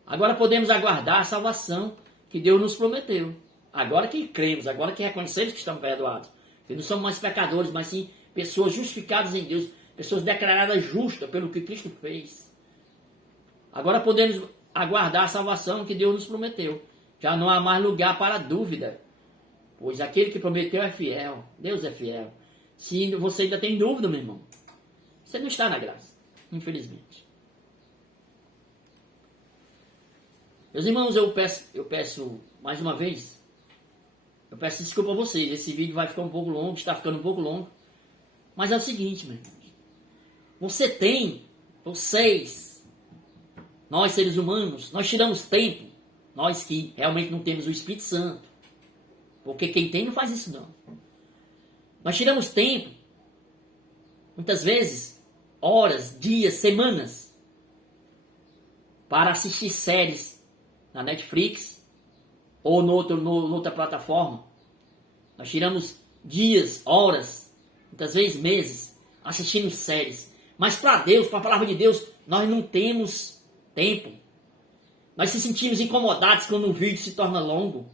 Agora podemos aguardar a salvação que Deus nos prometeu. Agora que cremos, agora que reconhecemos que estamos perdoados. Que não somos mais pecadores, mas sim pessoas justificadas em Deus. Pessoas declaradas justas pelo que Cristo fez. Agora podemos aguardar a salvação que Deus nos prometeu. Já não há mais lugar para dúvida. Pois aquele que prometeu é fiel. Deus é fiel. Se você ainda tem dúvida, meu irmão, você não está na graça. Infelizmente. Meus irmãos, eu peço mais uma vez, eu peço desculpa a vocês. Esse vídeo vai ficar um pouco longo, está ficando um pouco longo. Mas é o seguinte, meu irmão. Vocês, nós seres humanos, nós tiramos tempo, nós que realmente não temos o Espírito Santo. Porque quem tem não faz isso não. Nós tiramos tempo, muitas vezes, horas, dias, semanas, para assistir séries na Netflix ou noutra plataforma. Nós tiramos dias, horas, muitas vezes meses, assistindo séries. Mas para Deus, para a palavra de Deus, nós não temos tempo. Nós se sentimos incomodados quando um vídeo se torna longo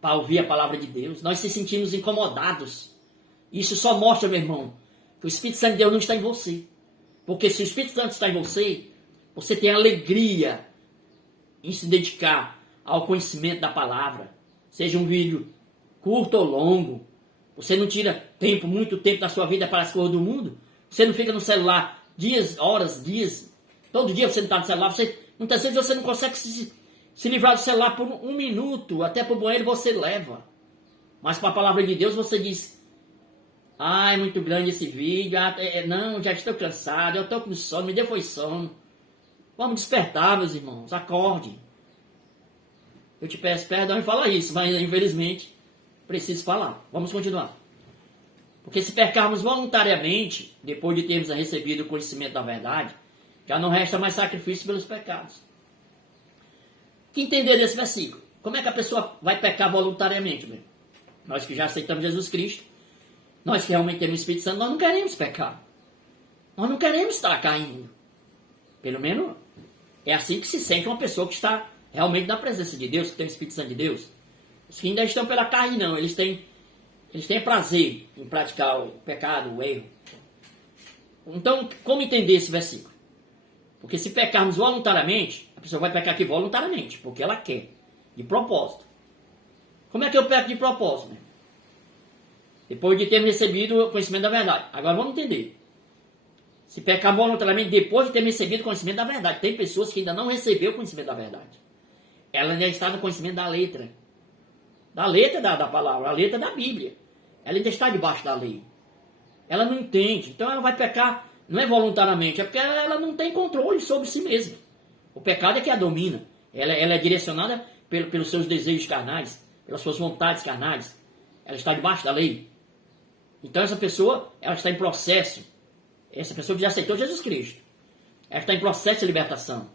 para ouvir a palavra de Deus. Nós se sentimos incomodados. Isso só mostra, meu irmão, que o Espírito Santo de Deus não está em você. Porque se o Espírito Santo está em você, você tem alegria em se dedicar ao conhecimento da palavra. Seja um vídeo curto ou longo. Você não tira muito tempo da sua vida para as coisas do mundo. Você não fica no celular dias, horas, dias. Todo dia você não está no celular. Muitas vezes você não consegue se livrar do celular por um minuto. Até para o banheiro você leva. Mas para a palavra de Deus você diz: ah, é muito grande esse vídeo. Não, já estou cansado. Eu estou com sono. Me deu foi sono. Vamos despertar, meus irmãos. Acorde. Eu te peço perdão em falar isso, mas infelizmente preciso falar. Vamos continuar. Porque se pecarmos voluntariamente, depois de termos recebido o conhecimento da verdade, Já não resta mais sacrifício pelos pecados. Que entender desse versículo? Como é que a pessoa vai pecar voluntariamente, meu? Nós que já aceitamos Jesus Cristo, nós que realmente temos o Espírito Santo, nós não queremos pecar. Nós não queremos estar caindo. Pelo menos é assim que se sente uma pessoa que está realmente na presença de Deus, que tem o Espírito Santo de Deus. Os que ainda estão pela carne, não. Eles têm prazer em praticar o pecado, o erro. Então, como entender esse versículo? Porque se pecarmos voluntariamente, a pessoa vai pecar aqui voluntariamente, porque ela quer, de propósito. Como é que eu peco de propósito, né? Depois de ter recebido o conhecimento da verdade. Agora vamos entender. Se pecar voluntariamente depois de ter recebido o conhecimento da verdade. Tem pessoas que ainda não receberam o conhecimento da verdade. Ela ainda está no conhecimento da letra. Da letra da palavra, a letra da Bíblia. Ela ainda está debaixo da lei. Ela não entende. Então ela vai pecar, não é voluntariamente, é porque ela não tem controle sobre si mesma. O pecado é que a domina. Ela é direcionada pelos seus desejos carnais, pelas suas vontades carnais. Ela está debaixo da lei. Então essa pessoa, ela está em processo. Essa pessoa que já aceitou Jesus Cristo. Ela está em processo de libertação.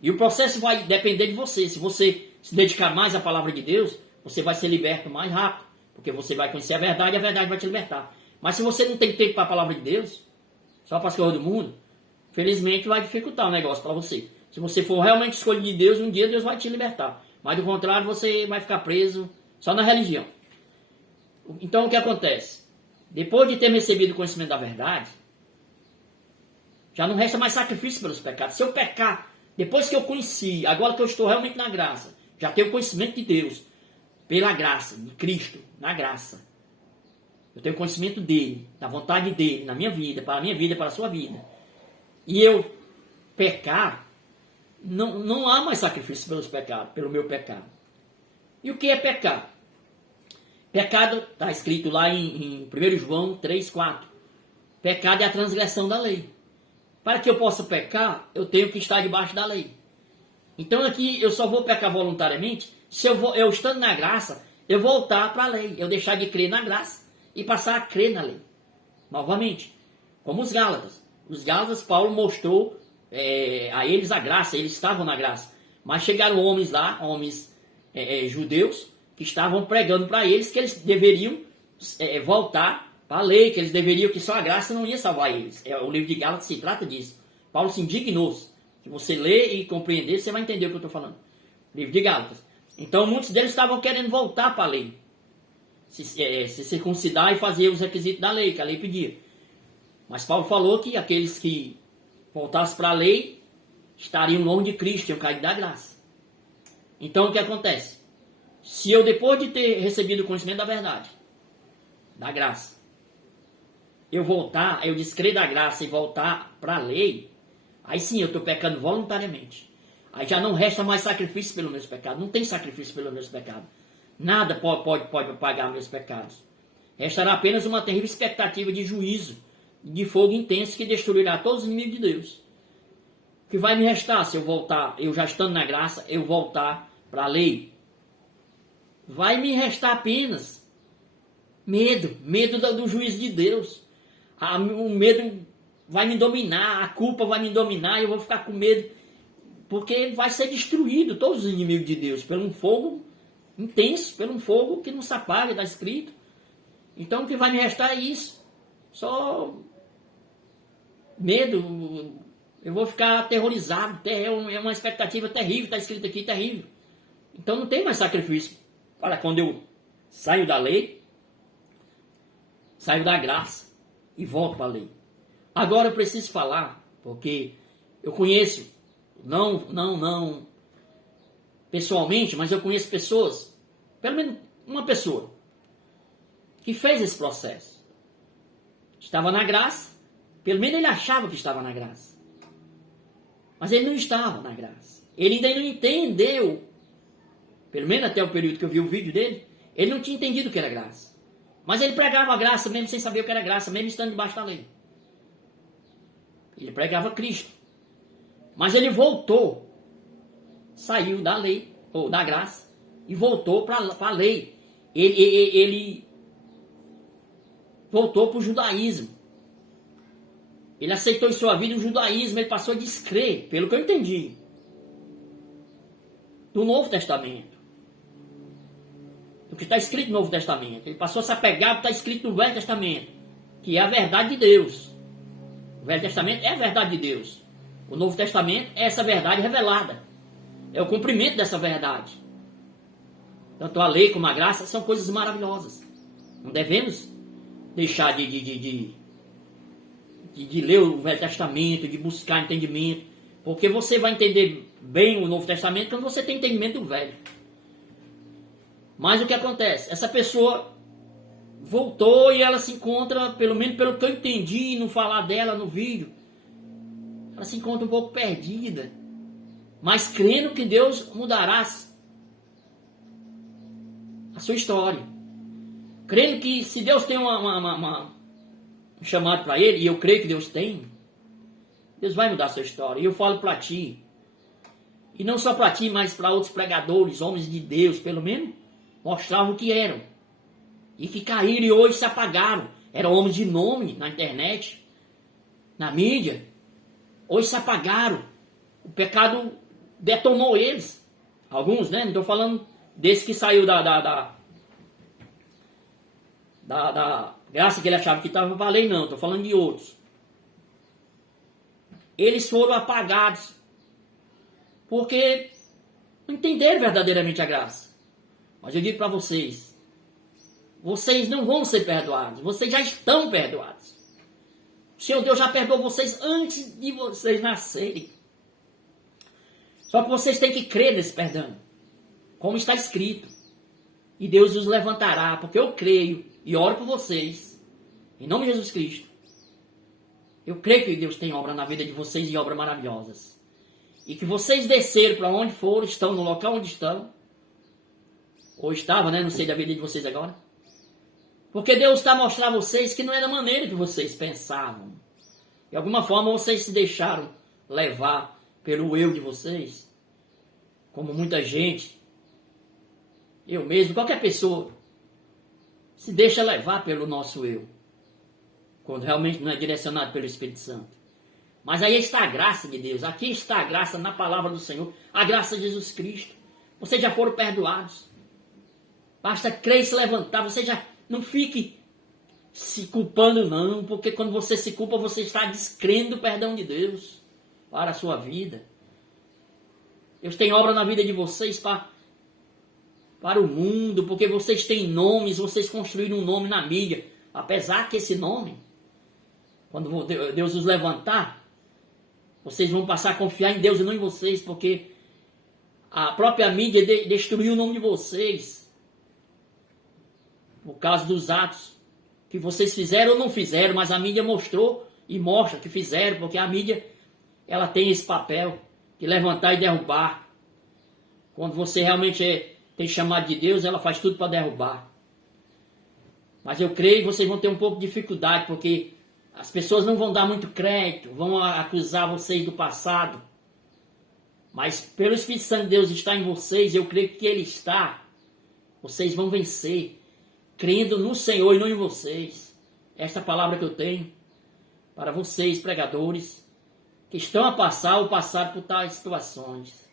E o processo vai depender de você. Se você se dedicar mais à palavra de Deus, você vai ser liberto mais rápido. Porque você vai conhecer a verdade vai te libertar. Mas se você não tem tempo para a palavra de Deus, só para as coisas do mundo, felizmente vai dificultar o negócio para você. Se você for realmente escolhido de Deus, um dia Deus vai te libertar. Mas do contrário, você vai ficar preso só na religião. Então o que acontece? Depois de ter recebido o conhecimento da verdade, já não resta mais sacrifício pelos pecados. Se eu pecar, depois que eu conheci, agora que eu estou realmente na graça, já tenho o conhecimento de Deus, pela graça, de Cristo, na graça. Eu tenho conhecimento dele, da vontade dele, na minha vida, para a minha vida, para a sua vida. E eu pecar, não há mais sacrifício pelos pecados, pelo meu pecado. E o que é pecar? Pecado, está escrito lá em 1 João 3,4. Pecado é a transgressão da lei. Para que eu possa pecar, eu tenho que estar debaixo da lei. Então aqui eu só vou pecar voluntariamente se eu estando na graça, eu voltar para a lei. Eu deixar de crer na graça e passar a crer na lei. Novamente, como os Gálatas. Os Gálatas, Paulo mostrou a eles a graça, eles estavam na graça. Mas chegaram homens lá, judeus, que estavam pregando para eles que eles deveriam voltar para a lei, que eles deveriam, que só a graça não ia salvar eles. O livro de Gálatas se trata disso. Paulo se indignou. Se você ler e compreender, você vai entender o que eu estou falando. Livro de Gálatas. Então muitos deles estavam querendo voltar para a lei. Se circuncidar e fazer os requisitos da lei, que a lei pedia. Mas Paulo falou que aqueles que voltassem para a lei estariam longe de Cristo, iam cair da graça. Então o que acontece? Se eu, depois de ter recebido o conhecimento da verdade, da graça, eu descrer da graça e voltar para a lei, aí sim eu estou pecando voluntariamente. Aí já não resta mais sacrifício pelos meus pecados. Não tem sacrifício pelos meus pecados. Nada pode pagar meus pecados. Restará apenas uma terrível expectativa de juízo, de fogo intenso que destruirá todos os inimigos de Deus. O que vai me restar se eu voltar, eu já estando na graça, eu voltar para a lei? Vai me restar apenas medo do juízo de Deus. O medo vai me dominar, a culpa vai me dominar, eu vou ficar com medo, porque vai ser destruído todos os inimigos de Deus, pelo um fogo intenso, pelo um fogo que não se apaga, está escrito. Então o que vai me restar é isso, só medo, eu vou ficar aterrorizado, é uma expectativa terrível, está escrito aqui, terrível. Então não tem mais sacrifício para quando eu saio da lei, saio da graça e volto para a lei. Agora eu preciso falar, porque eu conheço, não pessoalmente, mas eu conheço pessoas, pelo menos uma pessoa, que fez esse processo. Estava na graça, pelo menos ele achava que estava na graça. Mas ele não estava na graça. Ele ainda não entendeu, pelo menos até o período que eu vi o vídeo dele, ele não tinha entendido o que era graça. Mas ele pregava a graça mesmo sem saber o que era graça, mesmo estando debaixo da lei. Ele pregava Cristo. Mas ele voltou, saiu da lei, ou da graça, e voltou para a lei. Ele voltou para o judaísmo. Ele aceitou em sua vida o judaísmo, ele passou a descrer, pelo que eu entendi, do Novo Testamento. Do que está escrito no Novo Testamento. Ele passou a se apegar ao que está escrito no Velho Testamento, que é a verdade de Deus. O Velho Testamento é a verdade de Deus. O Novo Testamento é essa verdade revelada. É o cumprimento dessa verdade. Tanto a lei como a graça são coisas maravilhosas. Não devemos deixar de ler o Velho Testamento, de buscar entendimento, porque você vai entender bem o Novo Testamento quando você tem entendimento do Velho. Mas o que acontece? Essa pessoa voltou e ela se encontra, pelo menos pelo que eu entendi no falar dela no vídeo, ela se encontra um pouco perdida, mas crendo que Deus mudará a sua história. Crendo que se Deus tem um chamado para ele, e eu creio que Deus tem, Deus vai mudar a sua história. E eu falo para ti, e não só para ti, mas para outros pregadores, homens de Deus, pelo menos, mostravam o que eram. E que caíram e hoje se apagaram. Eram homens de nome na internet, na mídia. Hoje se apagaram. O pecado detonou eles. Alguns, né? Não estou falando desse que saiu da graça que ele achava que estava valendo, não. Estou falando de outros. Eles foram apagados porque não entenderam verdadeiramente a graça. Mas eu digo para vocês, vocês não vão ser perdoados, vocês já estão perdoados. O Senhor Deus já perdoou vocês antes de vocês nascerem. Só que vocês têm que crer nesse perdão, como está escrito. E Deus os levantará, porque eu creio e oro por vocês, em nome de Jesus Cristo. Eu creio que Deus tem obra na vida de vocês e obras maravilhosas. E que vocês desceram para onde foram, estão no local onde estão. Ou estavam, né? Não sei da vida de vocês agora. Porque Deus está a mostrar a vocês que não é da maneira que vocês pensavam. De alguma forma vocês se deixaram levar pelo eu de vocês. Como muita gente, eu mesmo, qualquer pessoa, se deixa levar pelo nosso eu. Quando realmente não é direcionado pelo Espírito Santo. Mas aí está a graça de Deus. Aqui está a graça na palavra do Senhor. A graça de Jesus Cristo. Vocês já foram perdoados. Basta crer e se levantar. Você já não fique se culpando não. Porque quando você se culpa, você está descrendo o perdão de Deus para a sua vida. Deus tem obra na vida de vocês para o mundo. Porque vocês têm nomes. Vocês construíram um nome na mídia. Apesar que esse nome, quando Deus os levantar, vocês vão passar a confiar em Deus e não em vocês, porque a própria mídia destruiu o nome de vocês, por causa dos atos que vocês fizeram ou não fizeram, mas a mídia mostrou e mostra que fizeram, porque a mídia, ela tem esse papel de levantar e derrubar. Quando você realmente tem chamado de Deus, ela faz tudo para derrubar. Mas eu creio que vocês vão ter um pouco de dificuldade, porque as pessoas não vão dar muito crédito, vão acusar vocês do passado. Mas pelo Espírito Santo de Deus estar em vocês, eu creio que Ele está. Vocês vão vencer, crendo no Senhor e não em vocês. Essa é a palavra que eu tenho para vocês, pregadores, que estão a passar ou passaram por tais situações.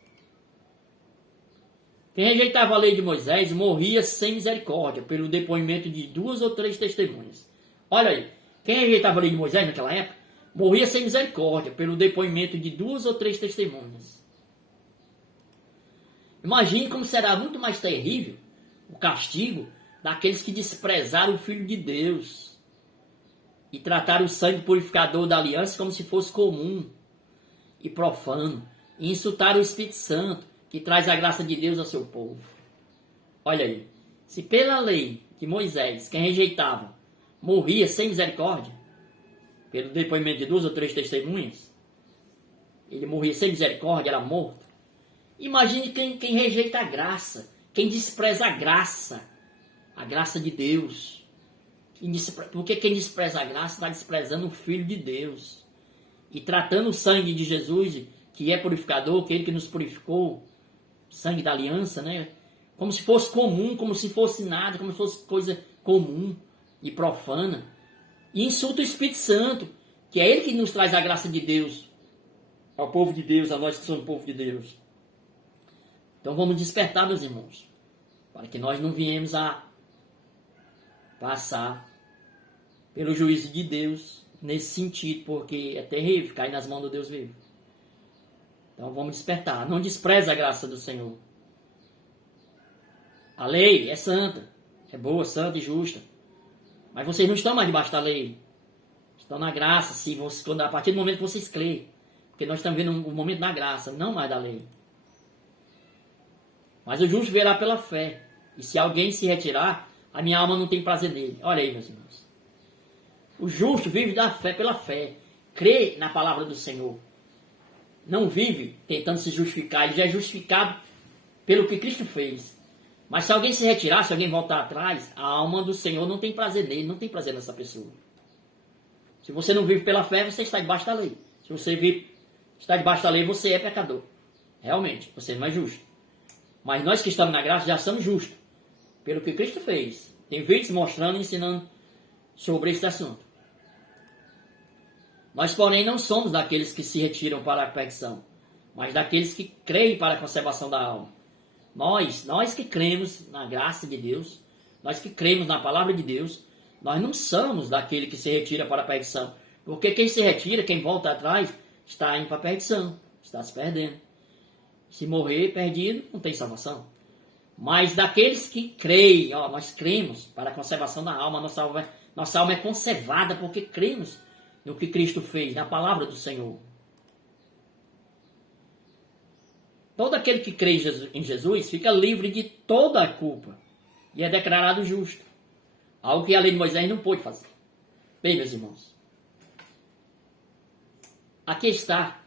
Quem rejeitava a lei de Moisés morria sem misericórdia, pelo depoimento de 2 ou 3 testemunhas. Olha aí, quem rejeitava a lei de Moisés naquela época, morria sem misericórdia, pelo depoimento de 2 ou 3 testemunhas. Imagine como será muito mais terrível o castigo daqueles que desprezaram o Filho de Deus e trataram o sangue purificador da aliança como se fosse comum e profano, e insultaram o Espírito Santo, que traz a graça de Deus ao seu povo. Olha aí, se pela lei de Moisés, quem rejeitava, morria sem misericórdia, pelo depoimento de 2 ou 3 testemunhas, ele morria sem misericórdia, era morto. Imagine quem rejeita a graça, quem despreza a graça de Deus. Porque quem despreza a graça está desprezando o Filho de Deus. E tratando o sangue de Jesus, que é purificador, aquele que nos purificou, sangue da aliança, né? Como se fosse comum, como se fosse nada, como se fosse coisa comum e profana. E insulta o Espírito Santo, que é Ele que nos traz a graça de Deus, ao povo de Deus, a nós que somos povo de Deus. Então vamos despertar, meus irmãos, para que nós não viemos a passar pelo juízo de Deus nesse sentido, porque é terrível cair nas mãos do Deus vivo. Então vamos despertar. Não despreze a graça do Senhor. A lei é santa, é boa, santa e justa. Mas vocês não estão mais debaixo da lei. Estão na graça, a partir do momento que vocês creem. Porque nós estamos vendo um momento na graça, não mais da lei. Mas o justo verá pela fé. E se alguém se retirar, a minha alma não tem prazer nele. Olha aí, meus irmãos. O justo vive da fé pela fé. Crê na palavra do Senhor. Não vive tentando se justificar. Ele já é justificado pelo que Cristo fez. Mas se alguém se retirar, se alguém voltar atrás, a alma do Senhor não tem prazer nele, não tem prazer nessa pessoa. Se você não vive pela fé, você está debaixo da lei. Se você está debaixo da lei, você é pecador. Realmente, você não é justo. Mas nós que estamos na graça já somos justos. Pelo que Cristo fez. Tem vídeos mostrando e ensinando sobre esse assunto. Nós, porém, não somos daqueles que se retiram para a perdição, mas daqueles que creem para a conservação da alma. Nós que cremos na graça de Deus, nós que cremos na palavra de Deus, nós não somos daquele que se retira para a perdição. Porque quem se retira, quem volta atrás, está indo para a perdição, está se perdendo. Se morrer perdido, não tem salvação. Mas daqueles que creem, nós cremos para a conservação da alma, nossa alma é conservada porque cremos no que Cristo fez, na palavra do Senhor. Todo aquele que crê em Jesus fica livre de toda a culpa e é declarado justo. Algo que a lei de Moisés não pôde fazer. Bem, meus irmãos, aqui está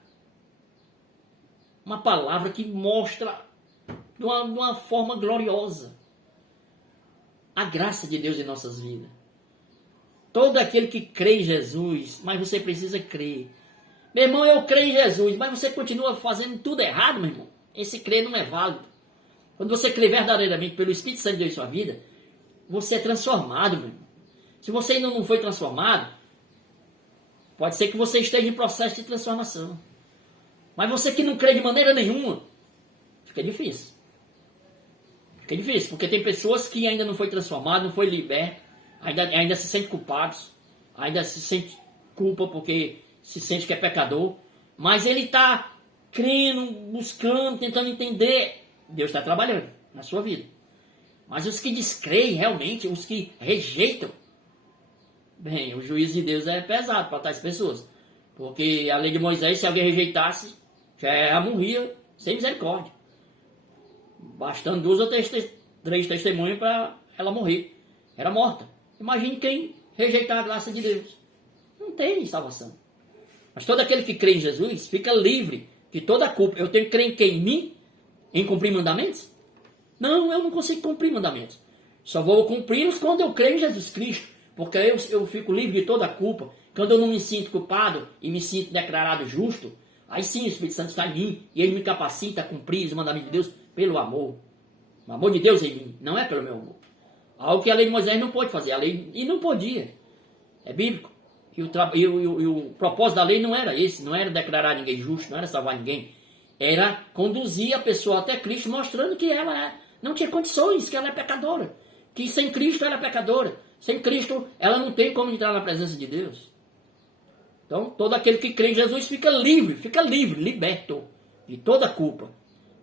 uma palavra que mostra de uma forma gloriosa a graça de Deus em nossas vidas. Todo aquele que crê em Jesus, mas você precisa crer. Meu irmão, eu creio em Jesus, mas você continua fazendo tudo errado, meu irmão. Esse crer não é válido. Quando você crê verdadeiramente pelo Espírito Santo de Deus em sua vida, você é transformado, meu irmão. Se você ainda não foi transformado, pode ser que você esteja em processo de transformação. Mas você que não crê de maneira nenhuma, fica difícil. Fica difícil, porque tem pessoas que ainda não foi transformado, não foi liberto, ainda se sente culpados, ainda se sente culpa porque se sente que é pecador, mas ele está crendo, buscando, tentando entender. Deus está trabalhando na sua vida. Mas os que descreem realmente, os que rejeitam, bem, o juízo de Deus é pesado para tais pessoas. Porque a lei de Moisés, se alguém rejeitasse, já morria sem misericórdia. Bastando 2 ou 3 testemunhas para ela morrer. Era morta. Imagine quem rejeitar a graça de Deus. Não tem salvação. Mas todo aquele que crê em Jesus fica livre de toda a culpa. Eu tenho que crer em quem? Em mim? Em cumprir mandamentos? Não, eu não consigo cumprir mandamentos. Só vou cumpri-los quando eu creio em Jesus Cristo. Porque eu fico livre de toda a culpa. Quando eu não me sinto culpado e me sinto declarado justo, aí sim o Espírito Santo está em mim e ele me capacita a cumprir os mandamentos de Deus pelo amor. O amor de Deus em mim, não é pelo meu amor. Algo que a lei de Moisés não pôde fazer. A lei, e não podia. É bíblico. E o propósito da lei não era esse. Não era declarar ninguém justo, não era salvar ninguém. Era conduzir a pessoa até Cristo, mostrando que ela não tinha condições, que ela é pecadora. Que sem Cristo ela é pecadora. Sem Cristo ela não tem como entrar na presença de Deus. Então, todo aquele que crê em Jesus fica livre, liberto de toda a culpa.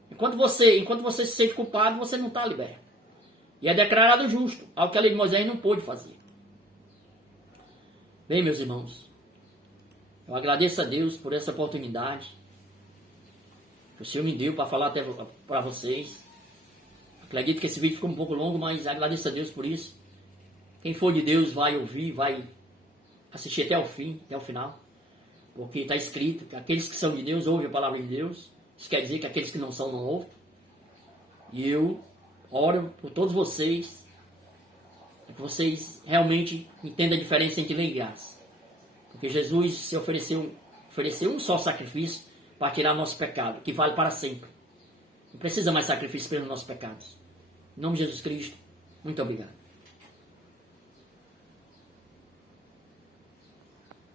Enquanto você se sente culpado, você não está liberto. E é declarado justo, algo que a lei de Moisés não pôde fazer. Bem, meus irmãos, eu agradeço a Deus por essa oportunidade que o Senhor me deu para falar até para vocês. Acredito que esse vídeo ficou um pouco longo, mas agradeço a Deus por isso. Quem for de Deus vai ouvir, vai assistir até o fim, até o final. Porque está escrito que aqueles que são de Deus ouvem a palavra de Deus. Isso quer dizer que aqueles que não são não ouvem. E eu oro por todos vocês, para que vocês realmente entendam a diferença entre lei e graça. Porque Jesus se ofereceu um só sacrifício para tirar nosso pecado, que vale para sempre. Não precisa mais sacrifício pelos nossos pecados. Em nome de Jesus Cristo, muito obrigado.